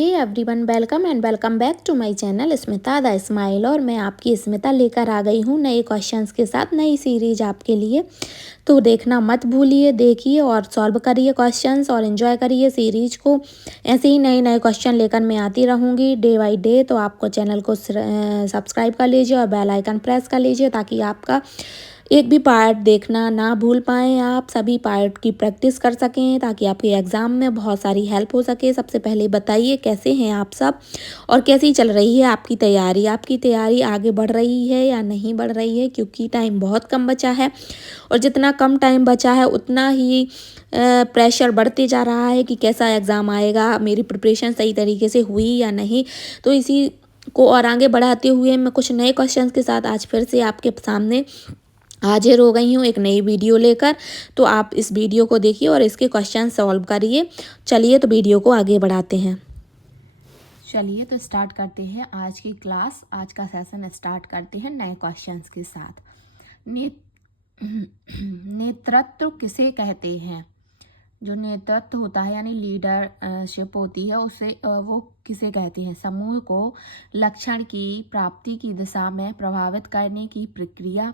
Hey everyone, welcome and welcome back to my channel Smita the smile. और मैं आपकी स्मिता लेकर आ गई हूँ नए क्वेश्चंस के साथ नई सीरीज आपके लिए। तो देखना मत भूलिए, देखिए और सॉल्व करिए क्वेश्चंस और एंजॉय करिए सीरीज को। ऐसे ही नए नए क्वेश्चन लेकर मैं आती रहूँगी डे बाय डे। तो आपको चैनल को सब्सक्राइब कर लीजिए और बेल आइकन प्रेस कर लीजिए ताकि आपका एक भी पार्ट देखना ना भूल पाएँ, आप सभी पार्ट की प्रैक्टिस कर सकें ताकि आपके एग्ज़ाम में बहुत सारी हेल्प हो सके। सबसे पहले बताइए कैसे हैं आप सब और कैसी चल रही है आपकी तैयारी। आपकी तैयारी आगे बढ़ रही है या नहीं बढ़ रही है, क्योंकि टाइम बहुत कम बचा है और जितना कम टाइम बचा है उतना ही प्रेशर बढ़ते जा रहा है कि कैसा एग्ज़ाम आएगा, मेरी प्रिपरेशन सही तरीके से हुई या नहीं। तो इसी को और आगे बढ़ाते हुए मैं कुछ नए क्वेश्चंस के साथ आज फिर से आपके सामने हाजिर हो गई हूँ एक नई वीडियो लेकर। तो आप इस वीडियो को देखिए और इसके क्वेश्चन सॉल्व करिए। चलिए तो वीडियो को आगे बढ़ाते हैं। चलिए तो स्टार्ट करते हैं आज की क्लास। आज का सेशन स्टार्ट करते हैं नए क्वेश्चंस के साथ। नेतृत्व किसे कहते हैं? जो नेतृत्व होता है यानी लीडरशिप होती है उसे वो किसे कहते हैं? समूह को लक्ष्य की प्राप्ति की दिशा में प्रभावित करने की प्रक्रिया,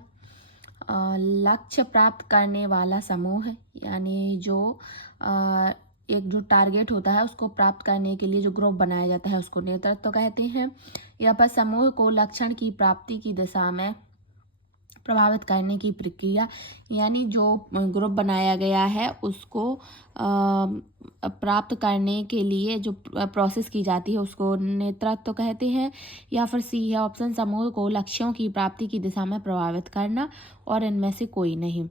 लक्ष्य प्राप्त करने वाला समूह यानी जो एक जो टारगेट होता है उसको प्राप्त करने के लिए जो ग्रुप बनाया जाता है उसको नेतृत्व कहते हैं। या पर समूह को लक्ष्य की प्राप्ति की दिशा में प्रभावित करने की प्रक्रिया यानी जो ग्रुप बनाया गया है उसको प्राप्त करने के लिए जो प्रोसेस की जाती है उसको नेतृत्व कहते हैं। या फिर सी है ऑप्शन, समूह को लक्ष्यों की प्राप्ति की दिशा में प्रभावित करना, और इनमें से कोई नहीं।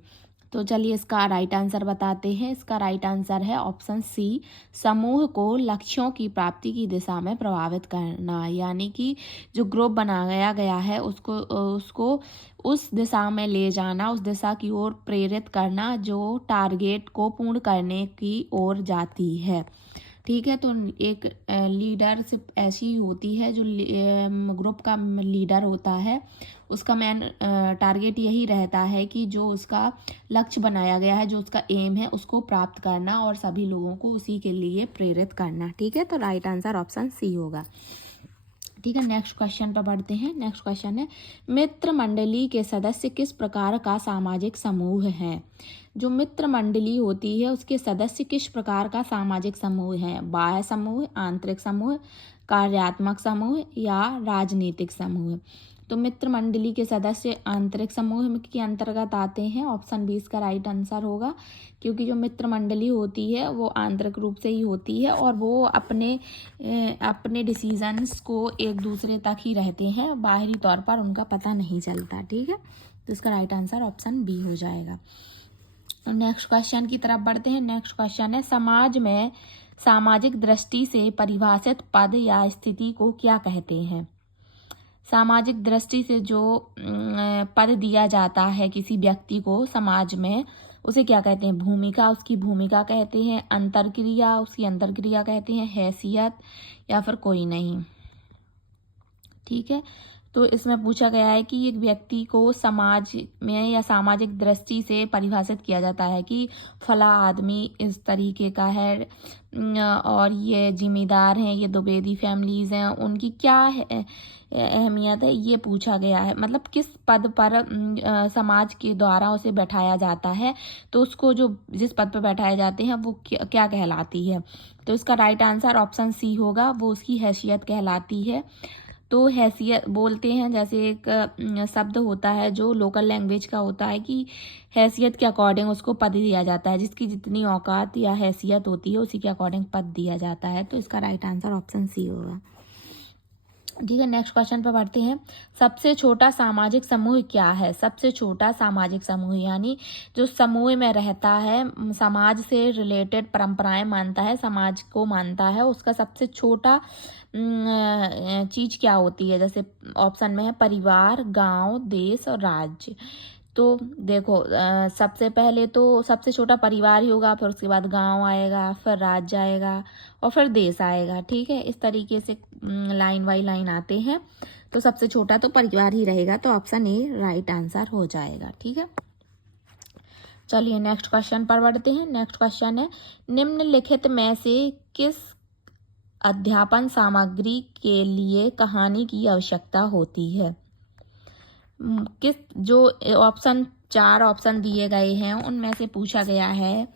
तो चलिए इसका राइट आंसर बताते हैं। इसका राइट आंसर है ऑप्शन सी, समूह को लक्ष्यों की प्राप्ति की दिशा में प्रभावित करना। यानी कि जो ग्रुप बनाया गया है उसको उस दिशा में ले जाना, उस दिशा की ओर प्रेरित करना जो टारगेट को पूर्ण करने की ओर जाती है। ठीक है, तो एक लीडरशिप ऐसी होती है जो ग्रुप का लीडर होता है उसका मेन टारगेट यही रहता है कि जो उसका लक्ष्य बनाया गया है, जो उसका एम है उसको प्राप्त करना और सभी लोगों को उसी के लिए प्रेरित करना। ठीक है, तो राइट आंसर ऑप्शन सी होगा। ठीक है, नेक्स्ट क्वेश्चन पर बढ़ते हैं। नेक्स्ट क्वेश्चन है, मित्र मंडली के सदस्य किस प्रकार का सामाजिक समूह है? जो मित्र मंडली होती है उसके सदस्य किस प्रकार का सामाजिक समूह है? बाह्य समूह, आंतरिक समूह, कार्यात्मक समूह या राजनीतिक समूह? तो मित्र मंडली के सदस्य आंतरिक समूह के अंतर्गत आते हैं। ऑप्शन बी इसका राइट आंसर होगा, क्योंकि जो मित्र मंडली होती है वो आंतरिक रूप से ही होती है और वो अपने डिसीजंस को एक दूसरे तक ही रहते हैं, बाहरी तौर पर उनका पता नहीं चलता। ठीक है, तो इसका राइट आंसर ऑप्शन बी हो जाएगा। नेक्स्ट क्वेश्चन की तरफ बढ़ते हैं। नेक्स्ट क्वेश्चन है, समाज में सामाजिक दृष्टि से परिभाषित पद या स्थिति को क्या कहते हैं? सामाजिक दृष्टि से जो पद दिया जाता है किसी व्यक्ति को समाज में उसे क्या कहते हैं? भूमिका, उसकी भूमिका कहते हैं, अंतरक्रिया, उसकी अंतरक्रिया कहते हैं, हैसियत या फिर कोई नहीं। ठीक है, तो इसमें पूछा गया है कि एक व्यक्ति को समाज में या सामाजिक दृष्टि से परिभाषित किया जाता है कि फला आदमी इस तरीके का है और ये जिम्मेदार हैं, ये द्विवेदी फैमिलीज हैं, उनकी क्या अहमियत है, ये पूछा गया है। मतलब किस पद पर समाज के द्वारा उसे बैठाया जाता है, तो उसको जो जिस पद पर बैठाए जाते हैं वो क्या कहलाती है? तो इसका राइट आंसर ऑप्शन सी होगा, वो उसकी हैसियत कहलाती है। तो हैसियत बोलते हैं, जैसे एक शब्द होता है जो लोकल लैंग्वेज का होता है कि हैसियत के अकॉर्डिंग उसको पद दिया जाता है, जिसकी जितनी औकात या हैसियत होती है उसी के अकॉर्डिंग पद दिया जाता है। तो इसका राइट आंसर ऑप्शन सी होगा। ठीक है, नेक्स्ट क्वेश्चन पर बढ़ते हैं। सबसे छोटा सामाजिक समूह क्या है? सबसे छोटा सामाजिक समूह यानी जो समूह में रहता है, समाज से रिलेटेड परंपराएं मानता है, समाज को मानता है, उसका सबसे छोटा चीज क्या होती है? जैसे ऑप्शन में है परिवार, गांव, देश और राज्य। तो देखो सबसे पहले तो सबसे छोटा परिवार ही होगा, फिर उसके बाद गांव आएगा, फिर राज्य आएगा और फिर देश आएगा। ठीक है, इस तरीके से लाइन बाई लाइन आते हैं। तो सबसे छोटा तो परिवार ही रहेगा, तो ऑप्शन ए राइट आंसर हो जाएगा। ठीक है, चलिए नेक्स्ट क्वेश्चन पर बढ़ते हैं। नेक्स्ट क्वेश्चन है, निम्नलिखित में से किस अध्यापन सामग्री के लिए कहानी की आवश्यकता होती है। किस जो ऑप्शन 4 ऑप्शन दिए गए हैं उनमें से पूछा गया है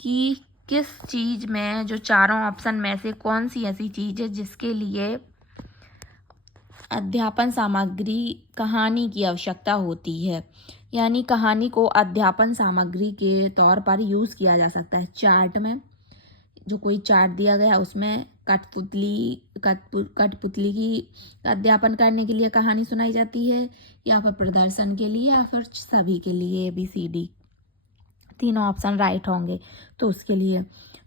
कि किस चीज़ में, जो चारों ऑप्शन में से कौन सी ऐसी चीज़ है जिसके लिए अध्यापन सामग्री कहानी की आवश्यकता होती है। यानी कहानी को अध्यापन सामग्री के तौर पर यूज़ किया जा सकता है। चार्ट में जो कोई चार्ट दिया गया उसमें कठपुतली की अध्यापन करने के लिए कहानी सुनाई जाती है, या फिर प्रदर्शन के लिए, या फिर सभी के लिए, ABCD तीनों ऑप्शन राइट होंगे। तो उसके लिए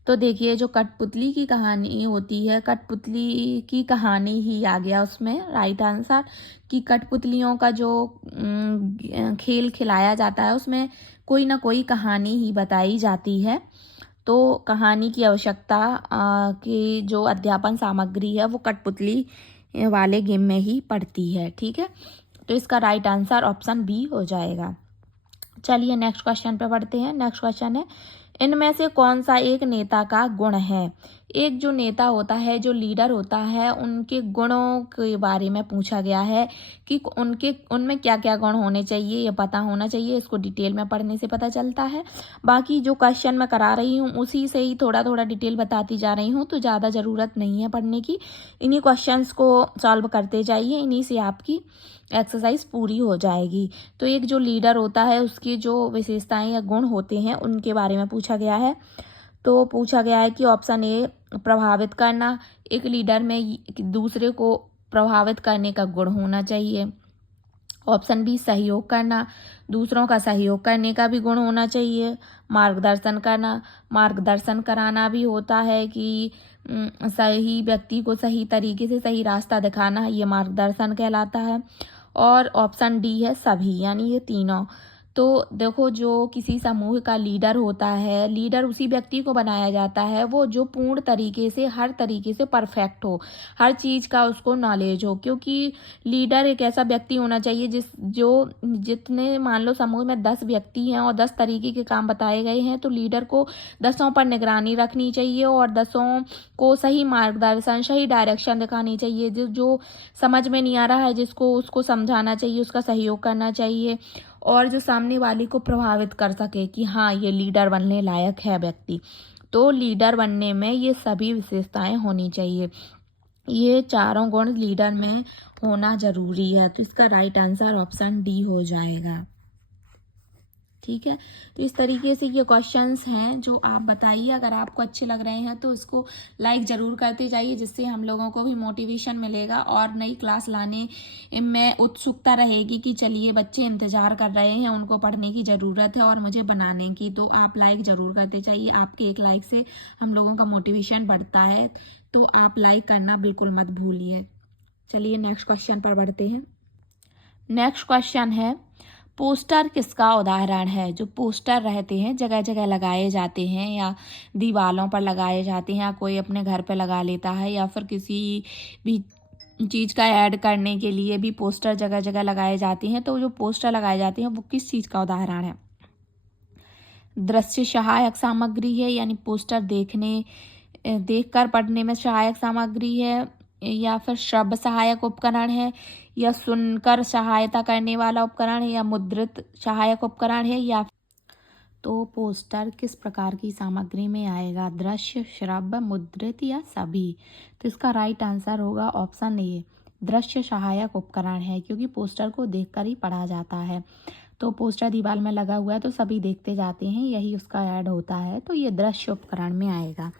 तो देखिए, जो कठपुतली की कहानी होती है, कठपुतली की कहानी ही आ गया उसमें राइट आंसर, कि कठपुतलियों का जो खेल खिलाया जाता है उसमें कोई ना कोई कहानी ही बताई जाती है। तो कहानी की आवश्यकता की जो अध्यापन सामग्री है वो कठपुतली वाले गेम में ही पड़ती है। ठीक है, तो इसका राइट आंसर ऑप्शन बी हो जाएगा। चलिए नेक्स्ट क्वेश्चन पे बढ़ते हैं। नेक्स्ट क्वेश्चन है, इनमें से कौन सा एक नेता का गुण है। एक जो नेता होता है, जो लीडर होता है, उनके गुणों के बारे में पूछा गया है कि उनमें क्या क्या गुण होने चाहिए, ये पता होना चाहिए। इसको डिटेल में पढ़ने से पता चलता है। बाकी जो क्वेश्चन मैं करा रही हूँ उसी से ही थोड़ा थोड़ा डिटेल बताती जा रही हूँ, तो ज़्यादा ज़रूरत नहीं है पढ़ने की। इन्हीं क्वेश्चंस को सॉल्व करते जाइए, इन्हीं से आपकी एक्सरसाइज पूरी हो जाएगी। तो एक जो लीडर होता है उसकी जो विशेषताएं या गुण होते हैं उनके बारे में पूछा गया है। तो पूछा गया है कि ऑप्शन ए प्रभावित करना, एक लीडर में दूसरे को प्रभावित करने का गुण होना चाहिए। ऑप्शन बी सहयोग करना, दूसरों का सहयोग करने का भी गुण होना चाहिए। मार्गदर्शन करना, मार्गदर्शन कराना भी होता है कि सही व्यक्ति को सही तरीके से सही रास्ता दिखाना, ये मार्गदर्शन कहलाता है। और ऑप्शन डी है सभी, यानी ये तीनों। तो देखो, जो किसी समूह का लीडर होता है, लीडर उसी व्यक्ति को बनाया जाता है वो जो पूर्ण तरीके से, हर तरीके से परफेक्ट हो, हर चीज़ का उसको नॉलेज हो। क्योंकि लीडर एक ऐसा व्यक्ति होना चाहिए जितने मान लो समूह में 10 व्यक्ति हैं और 10 तरीके के काम बताए गए हैं, तो लीडर को 10 पर निगरानी रखनी चाहिए और 10 को सही मार्गदर्शन, सही डायरेक्शन दिखानी चाहिए। जो समझ में नहीं आ रहा है जिसको, उसको समझाना चाहिए, उसका सहयोग करना चाहिए, और जो सामने वाले को प्रभावित कर सके कि हाँ ये लीडर बनने लायक है व्यक्ति। तो लीडर बनने में ये सभी विशेषताएं होनी चाहिए। ये चारों गुण लीडर में होना जरूरी है। तो इसका राइट आंसर ऑप्शन डी हो जाएगा। ठीक है, तो इस तरीके से ये क्वेश्चंस हैं जो आप बताइए। अगर आपको अच्छे लग रहे हैं तो इसको लाइक ज़रूर करते जाइए, जिससे हम लोगों को भी मोटिवेशन मिलेगा और नई क्लास लाने में उत्सुकता रहेगी कि चलिए बच्चे इंतज़ार कर रहे हैं, उनको पढ़ने की ज़रूरत है और मुझे बनाने की। तो आप लाइक ज़रूर करते जाइए, आपके एक लाइक से हम लोगों का मोटिवेशन बढ़ता है। तो आप लाइक करना बिल्कुल मत भूलिए। चलिए नेक्स्ट क्वेश्चन पर बढ़ते हैं। नेक्स्ट क्वेश्चन है, पोस्टर किसका उदाहरण है। जो पोस्टर रहते हैं जगह जगह लगाए जाते हैं, या दीवारों पर लगाए जाते हैं, या कोई अपने घर पे लगा लेता है, या फिर किसी भी चीज़ का ऐड करने के लिए भी पोस्टर जगह जगह लगाए जाते हैं। तो जो पोस्टर लगाए जाते हैं वो किस चीज़ का उदाहरण है। दृश्य सहायक सामग्री है, यानी पोस्टर देखकर पढ़ने में सहायक सामग्री है, या फिर श्रव्य सहायक उपकरण है, या सुनकर सहायता करने वाला उपकरण है, या मुद्रित सहायक उपकरण है, या तो पोस्टर किस प्रकार की सामग्री में आएगा। दृश्य, श्रव्य, मुद्रित या सभी। तो इसका राइट आंसर होगा ऑप्शन ए, दृश्य सहायक उपकरण है, क्योंकि पोस्टर को देखकर ही पढ़ा जाता है। तो पोस्टर दीवार में लगा हुआ है तो सभी देखते जाते हैं, यही उसका ऐड होता है, तो ये दृश्य उपकरण में आएगा।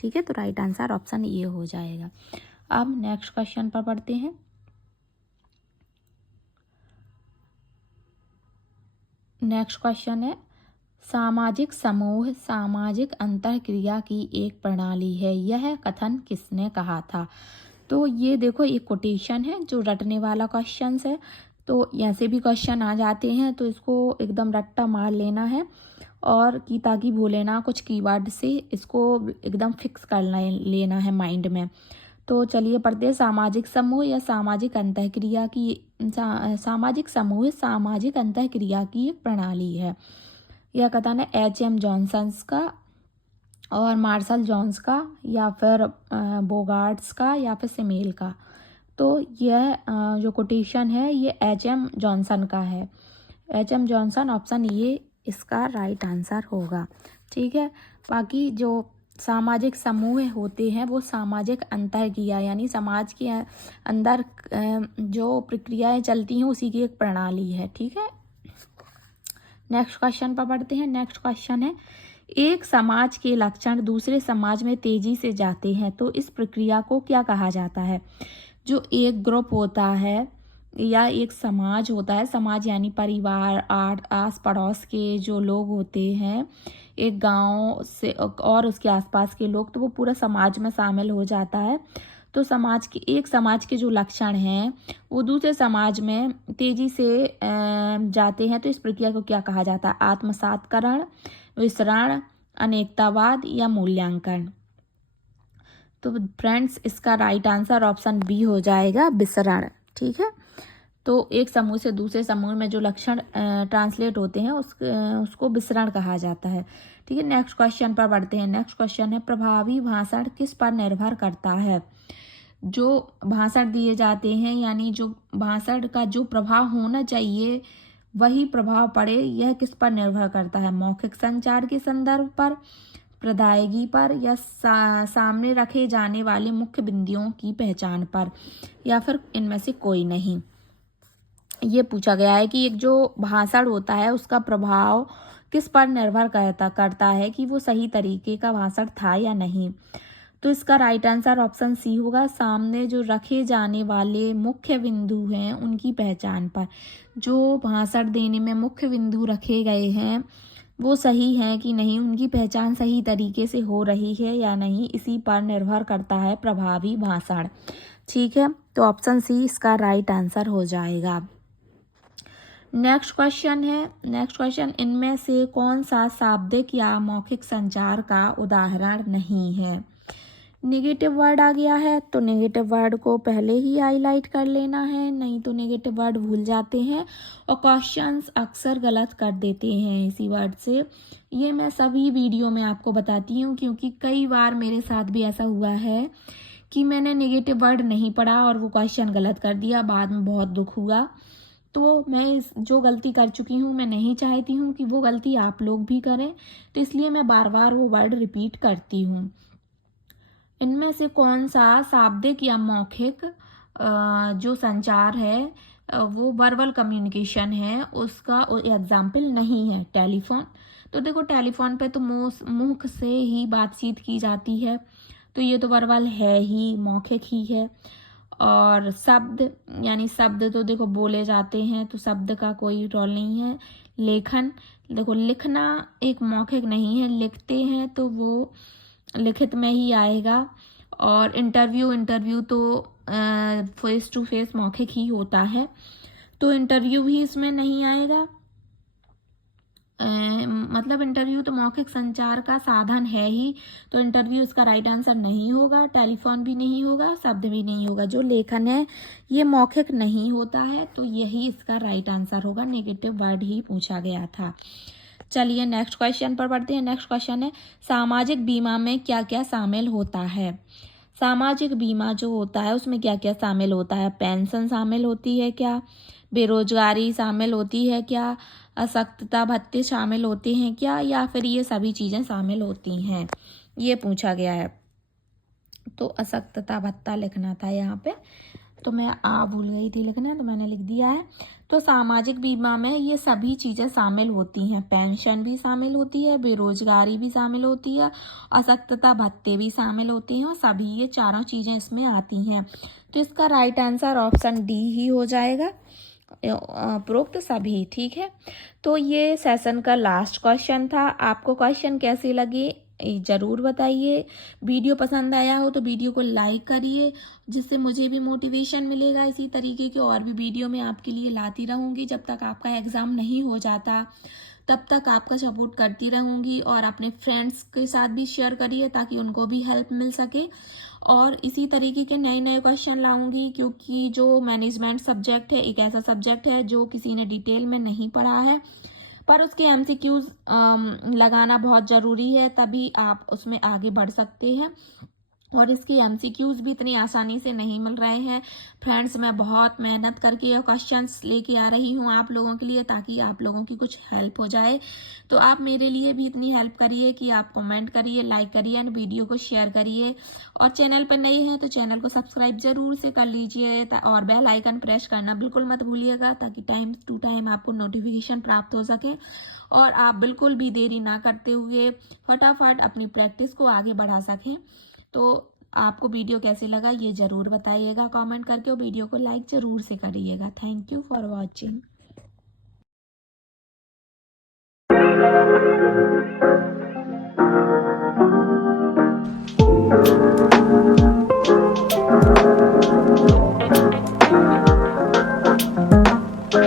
ठीक है, तो राइट आंसर ऑप्शन ए हो जाएगा। अब नेक्स्ट क्वेश्चन पर पढ़ते हैं। नेक्स्ट क्वेश्चन है, सामाजिक समूह सामाजिक अंतःक्रिया की एक प्रणाली है, यह कथन किसने कहा था। तो ये देखो, एक कोटेशन है जो रटने वाला क्वेश्चन है। तो ऐसे भी क्वेश्चन आ जाते हैं, तो इसको एकदम रट्टा मार लेना है, और कि ताकि भूले ना, कुछ कीवर्ड से इसको एकदम फिक्स कर लेना है माइंड में। तो चलिए पढ़ते हैं। सामाजिक समूह या सामाजिक अंतःक्रिया की सामाजिक समूह सामाजिक अंतःक्रिया की एक प्रणाली है। यह कथन है HM जॉनसन का, और मार्शल जॉन्स का या फिर बोगार्ट्स का या फिर सिमेल का। तो यह जो कोटेशन है ये एच.एम. जॉनसन का है। एच.एम. जॉनसन ऑप्शन ये इसका राइट आंसर होगा। ठीक है। बाकी जो सामाजिक समूह होते हैं वो सामाजिक अंतःक्रिया यानी समाज के अंदर जो प्रक्रियाएं चलती हैं उसी की एक प्रणाली है। ठीक है। नेक्स्ट क्वेश्चन पर बढ़ते हैं। नेक्स्ट क्वेश्चन है, एक समाज के लक्षण दूसरे समाज में तेजी से जाते हैं तो इस प्रक्रिया को क्या कहा जाता है। जो एक ग्रुप होता है या एक समाज होता है, समाज यानी परिवार, आस पड़ोस के जो लोग होते हैं, एक गांव से और उसके आसपास के लोग, तो वो पूरा समाज में शामिल हो जाता है। तो एक समाज के जो लक्षण हैं वो दूसरे समाज में तेजी से जाते हैं तो इस प्रक्रिया को क्या कहा जाता है। आत्मसात्करण, विसरण, अनेकतावाद या मूल्यांकन। तो फ्रेंड्स इसका राइट आंसर ऑप्शन बी हो जाएगा, विसरण। ठीक है। तो एक समूह से दूसरे समूह में जो लक्षण ट्रांसलेट होते हैं उसको विसरण कहा जाता है। ठीक है। नेक्स्ट क्वेश्चन पर बढ़ते हैं। नेक्स्ट क्वेश्चन है, प्रभावी भाषण किस पर निर्भर करता है। जो भाषण दिए जाते हैं यानी जो भाषण का जो प्रभाव होना चाहिए वही प्रभाव पड़े, यह किस पर निर्भर करता है। मौखिक संचार के संदर्भ पर, प्रदायगी पर या सामने रखे जाने वाले मुख्य बिंदुओं की पहचान पर, या फिर इनमें से कोई नहीं। ये पूछा गया है कि एक जो भाषण होता है उसका प्रभाव किस पर निर्भर करता है कि वो सही तरीके का भाषण था या नहीं। तो इसका राइट आंसर ऑप्शन सी होगा, सामने जो रखे जाने वाले मुख्य बिंदु हैं उनकी पहचान पर। जो भाषण देने में मुख्य बिंदु रखे गए हैं वो सही हैं कि नहीं, उनकी पहचान सही तरीके से हो रही है या नहीं, इसी पर निर्भर करता है प्रभावी भाषण। ठीक है। तो ऑप्शन सी इसका राइट आंसर हो जाएगा। नेक्स्ट क्वेश्चन है। नेक्स्ट क्वेश्चन, इनमें से कौन सा शाब्दिक या मौखिक संचार का उदाहरण नहीं है। नेगेटिव वर्ड आ गया है तो नेगेटिव वर्ड को पहले ही हाईलाइट कर लेना है, नहीं तो नेगेटिव वर्ड भूल जाते हैं और क्वेश्चंस अक्सर गलत कर देते हैं इसी वर्ड से। ये मैं सभी वीडियो में आपको बताती हूँ क्योंकि कई बार मेरे साथ भी ऐसा हुआ है कि मैंने नेगेटिव वर्ड नहीं पढ़ा और वो क्वेश्चन गलत कर दिया, बाद में बहुत दुख हुआ। तो मैं जो गलती कर चुकी हूँ मैं नहीं चाहती हूँ कि वो गलती आप लोग भी करें, तो इसलिए मैं बार बार वो वर्ड रिपीट करती हूँ। इनमें से कौन सा शाब्दिक या मौखिक जो संचार है वो वर्बल कम्युनिकेशन है, उसका एग्जाम्पल नहीं है। टेलीफोन, तो देखो टेलीफोन पे तो मुख से ही बातचीत की जाती है, तो ये तो वर्बल है ही, मौखिक ही है। और शब्द यानी शब्द तो देखो बोले जाते हैं तो शब्द का कोई रोल नहीं है। लेखन, देखो लिखना एक मौखिक नहीं है, लिखते हैं तो वो लिखित में ही आएगा। और इंटरव्यू तो फेस टू फेस मौखिक ही होता है, तो इंटरव्यू भी इसमें नहीं आएगा। मतलब इंटरव्यू तो मौखिक संचार का साधन है ही, तो इंटरव्यू इसका राइट आंसर नहीं होगा। टेलीफोन भी नहीं होगा, शब्द भी नहीं होगा। जो लेखन है ये मौखिक नहीं होता है, तो यही इसका राइट आंसर होगा। नेगेटिव वर्ड ही पूछा गया था। चलिए नेक्स्ट क्वेश्चन पर बढ़ते हैं। नेक्स्ट क्वेश्चन है, सामाजिक बीमा में क्या क्या शामिल होता है। सामाजिक बीमा जो होता है उसमें क्या क्या शामिल होता है। पेंशन शामिल होती है क्या, बेरोजगारी शामिल होती है क्या, अशक्तता भत्ते शामिल होते हैं क्या, या फिर ये सभी चीज़ें शामिल होती हैं, ये पूछा गया है। तो अशक्तता भत्ता लिखना था यहाँ पे, तो मैं भूल गई थी लिखना, तो मैंने लिख दिया है। तो सामाजिक बीमा में ये सभी चीज़ें शामिल होती हैं। पेंशन भी शामिल होती है, बेरोजगारी भी शामिल होती है, अशक्तता भत्ते भी शामिल होते हैं, और सभी ये चारों चीज़ें इसमें आती हैं। तो इसका राइट आंसर ऑप्शन डी ही हो जाएगा, उपरोक्त सभी। ठीक है। तो ये सेशन का लास्ट क्वेश्चन था। आपको क्वेश्चन कैसे लगे ज़रूर बताइए। वीडियो पसंद आया हो तो वीडियो को लाइक करिए, जिससे मुझे भी मोटिवेशन मिलेगा। इसी तरीके के और भी वीडियो मैं आपके लिए लाती रहूँगी। जब तक आपका एग्ज़ाम नहीं हो जाता तब तक आपका सपोर्ट करती रहूँगी, और अपने फ्रेंड्स के साथ भी शेयर करिए ताकि उनको भी हेल्प मिल सके। और इसी तरीके के नए नए क्वेश्चन लाऊंगी, क्योंकि जो मैनेजमेंट सब्जेक्ट है एक ऐसा सब्जेक्ट है जो किसी ने डिटेल में नहीं पढ़ा है। पर उसके एमसीक्यूज लगाना बहुत ज़रूरी है, तभी आप उसमें आगे बढ़ सकते हैं। और इसकी एमसीक्यूज भी इतनी आसानी से नहीं मिल रहे हैं फ्रेंड्स। मैं बहुत मेहनत करके ये क्वेश्चंस लेके आ रही हूँ आप लोगों के लिए, ताकि आप लोगों की कुछ हेल्प हो जाए। तो आप मेरे लिए भी इतनी हेल्प करिए कि आप कमेंट करिए, लाइक करिए एंड वीडियो को शेयर करिए। और चैनल पर नए हैं तो चैनल को सब्सक्राइब जरूर से कर लीजिए, और बेल आइकन प्रेस करना बिल्कुल मत भूलिएगा, ताकि टाइम टू टाइम आपको नोटिफिकेशन प्राप्त हो सके और आप बिल्कुल भी देरी ना करते हुए फटाफट अपनी प्रैक्टिस को आगे बढ़ा सकें। तो आपको वीडियो कैसे लगा ये ज़रूर बताइएगा कमेंट करके, और वीडियो को लाइक ज़रूर से करिएगा। Thank you for watching.